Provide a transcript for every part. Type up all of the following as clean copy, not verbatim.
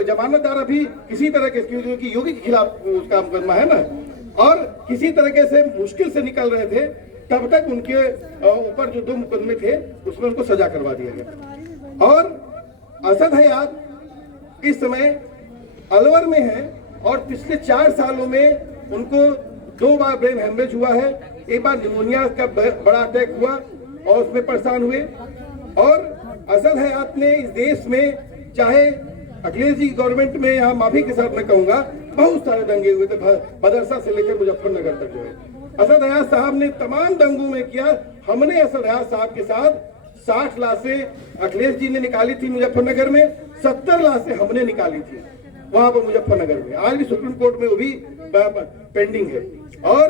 जमानतदार अभी किसी तरह के क्योंकि योगी के खिलाफ उसका मुकदमा है ना, और किसी तरीके से मुश्किल से निकल रहे थे, तब तक उनके ऊपर जो 2 मुकदमे थे उसमें उनको सजा करवा दिया गया। और असद हयात इस समय अलवर में है और पिछले 4 सालों में उनको 2 बार ब्रेन हेमरेज हुआ है, एक बार निमोनिया का बड़ा अटैक हुआ और उसमें परेशान हुए। और असद हयात ने इस देश में, चाहे अखिलेश जी गवर्नमेंट में, यहाँ माफी के साथ मैं कहूंगा, बहुत सारे दंगे हुए थे, बदरसा से लेकर मुजफ्फरनगर तक जो है असद हयात साहब ने तमाम दंगों में किया। हमने असद हयात साहब के साथ 60 लाशें अखिलेश जी ने निकाली थी मुजफ्फरनगर में, 70 लाशें हमने निकाली थी वहां पर मुजफ्फरनगर में। आज भी सुप्रीम कोर्ट में वो भी पेंडिंग है। और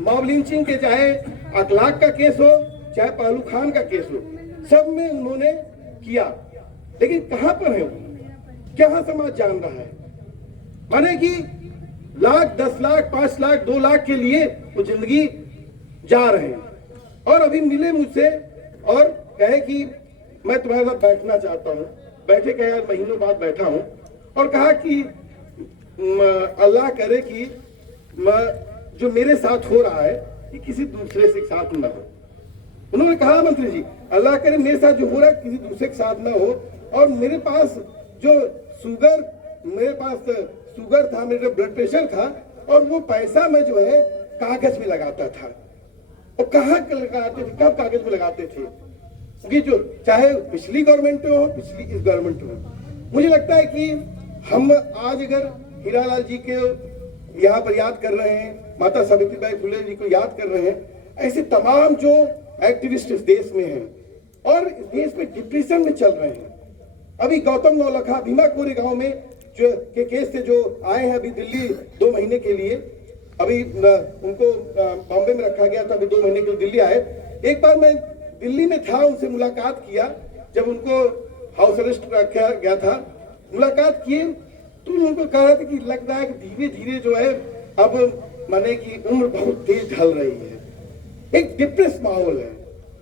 मॉब लिंचिंग के चाहे अखलाक का केस हो, चाहे पहलू खान का केस हो, सब में उन्होंने किया, लेकिन कहां पर है वो? क्या समाज जान रहा है? माने कि लाख, 10 लाख, 5 लाख, 2 लाख के लिए वो जिंदगी जा रहे हैं। और अभी मिले मुझसे और कहे कि मैं तुम्हारे साथ बैठना चाहता हूं। बैठे कहे यार महीनों बाद बैठा हूं, और कहा कि अल्लाह करे कि जो मेरे साथ हो रहा है कि किसी दूसरे से साथ न हो। उन्होंने कहा मंत्री जी, अल्लाह करे मेरे साथ जो हो रहा है किसी दूसरे के साथ ना हो। और मेरे पास जो शुगर था, मेरा ब्लड प्रेशर था, और वो पैसा मैं जो है कागज में लगाता था। और कहाँ लगाते थे, कब कागज में लगाते थे? क्योंकि जो चाहे पिछली गवर्नमेंट में हो, पिछली इस गवर्नमेंट में हो, मुझे लगता है कि हम आज अगर हीरालाल जी के यहाँ पर याद कर रहे हैं, माता सावित्रीबाई फुले जी को याद कर रहे हैं, ऐसे तमाम जो एक्टिविस्ट इस देश में हैं और इस देश में डिप्रेशन में चल रहे हैं। अभी गौतम नौलखा भीमा कोरेगांव में जो के केस से जो आए हैं अभी दिल्ली 2 महीने के लिए, अभी उनको बॉम्बे में रखा गया था, अभी 2 महीने के लिए दिल्ली आए। एक बार मैं दिल्ली में था, उनसे मुलाकात किया जब उनको हाउस अरेस्ट रखा गया था। मुलाकात किए तो उनको कहा था कि लग रहा है कि धीरे धीरे जो है अब माने कि उम्र बहुत तेज ढल रही है, एक डिप्रेस माहौल है।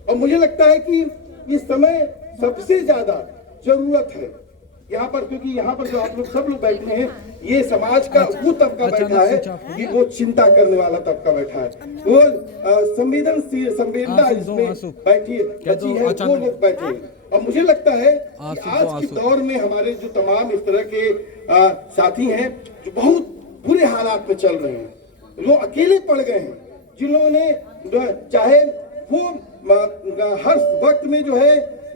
और मुझे लगता है कि इस समय सबसे ज्यादा जरूरत है यहाँ पर, क्योंकि यहाँ पर जो आप लोग सब लोग बैठे हैं, ये समाज का वो तबका बैठा है कि वो चिंता करने वाला तबका बैठा है, वो संवेदना जिसमें बैठी बची है, वो लोग बैठे हैं। और मुझे लगता है कि आज के दौर में हमारे जो तमाम इस तरह के साथी हैं जो बहुत बुरे हालात में चल रहे हैं, वो अकेले पड़ गए हैं, जिन्होंने चाहे वो हर वक्त में जो है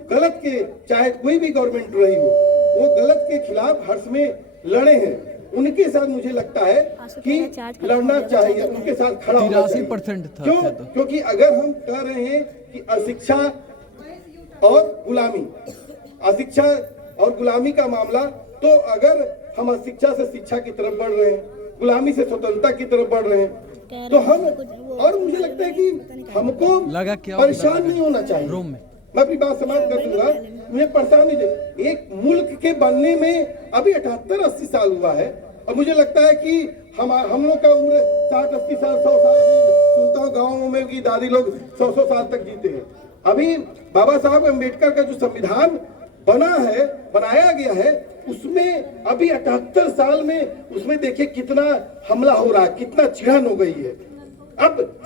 गलत के, चाहे कोई भी गवर्नमेंट रही हो, वो गलत के खिलाफ हर समय लड़े हैं। उनके साथ मुझे लगता है कि लड़ना चाहिए, उनके साथ खड़ा होना चाहिए। क्यों? क्योंकि अगर हम कह रहे हैं कि अशिक्षा और गुलामी, अशिक्षा और गुलामी का मामला, तो अगर हम अशिक्षा से शिक्षा की तरफ बढ़ रहे हैं, गुलामी से स्वतंत्रता की तरफ बढ़ रहे हैं, तो हम, और मुझे लगता है कि हमको परेशान नहीं होना चाहिए। मैं अपनी बात समाप्त कर दूंगा, मुझे परेशान नहीं चाहिए। एक मुल्क के बनने में अभी 78-80 साल हुआ है, और मुझे लगता है कि हम लोग का उम्र 60-80 साल, 100 साल, सुनता हूँ गाँवों में कि दादी लोग 100 साल तक जीते हैं। अभी बाबा साहब अम्बेडकर का जो संविधान बनाया गया है, उसमें अभी 78 साल में उसमें देखिए कितना हमला हो रहा है, कितना चिढ़न हो गई है। अब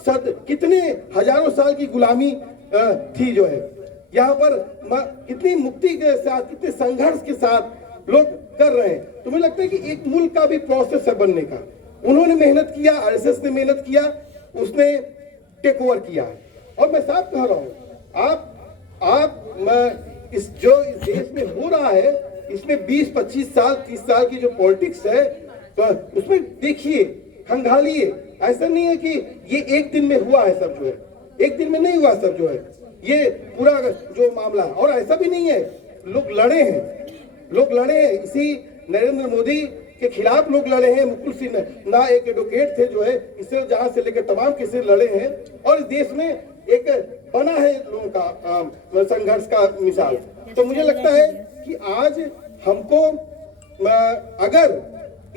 कितने हजारों साल की गुलामी थी जो है, यहाँ पर कितनी मुक्ति के साथ, कितने संघर्ष के साथ लोग कर रहे हैं। तो मुझे लगता है कि एक मुल्क का भी प्रोसेस है बनने का। उन्होंने मेहनत किया, आरएसएस ने मेहनत किया, उसने टेक ओवर किया है। और मैं साफ कह रहा हूँ, इस देश में हो रहा है, इसमें 20-25 साल, 30 साल की जो पॉलिटिक्स है, तो उसमें देखिए, खंगालिए। ऐसा नहीं है कि ये एक दिन में हुआ है सब जो है, एक दिन में नहीं हुआ सब जो है, ये पूरा जो मामला। और ऐसा भी नहीं है, लोग लड़े हैं, इसी नरेंद्र मोदी के खिलाफ लोग लड़े हैं। मुकुल सिंह ना एक एडवोकेट थे जो है, इससे जहां से लेकर तमाम केसेस लड़े हैं, और इस देश में एक बना है लोगों का संघर्ष का मिसाल। तो मुझे लगता है कि आज हमको, अगर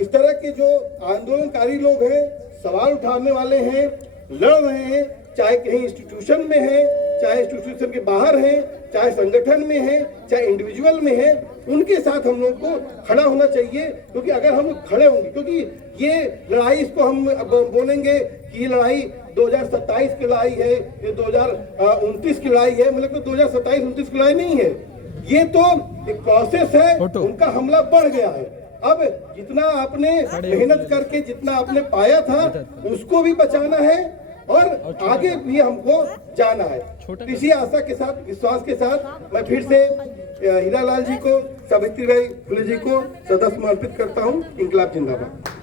इस तरह के जो आंदोलनकारी लोग हैं, सवाल उठाने वाले हैं, लड़ रहे हैं, चाहे कहीं इंस्टीट्यूशन में है, चाहे इंस्टीट्यूशन के बाहर हैं, चाहे संगठन में हैं, चाहे इंडिविजुअल में हैं, उनके साथ हम लोग को खड़ा होना चाहिए। क्योंकि अगर हम खड़े होंगे, क्योंकि ये लड़ाई, इसको हम अब बोलेंगे कि ये लड़ाई 2027 की लड़ाई है, ये 2029 की लड़ाई है, मतलब 2027-29 की लड़ाई नहीं है। ये तो एक प्रोसेस है, उनका हमला बढ़ गया है। अब जितना आपने मेहनत करके जितना आपने पाया था उसको भी बचाना है और आगे भी हमको जाना है। इसी आशा के साथ, विश्वास के साथ मैं फिर से हीरालाल जी को, सावित्रीबाई फुले जी को श्रद्धा समर्पित करता हूँ। इंकलाब जिंदाबाद।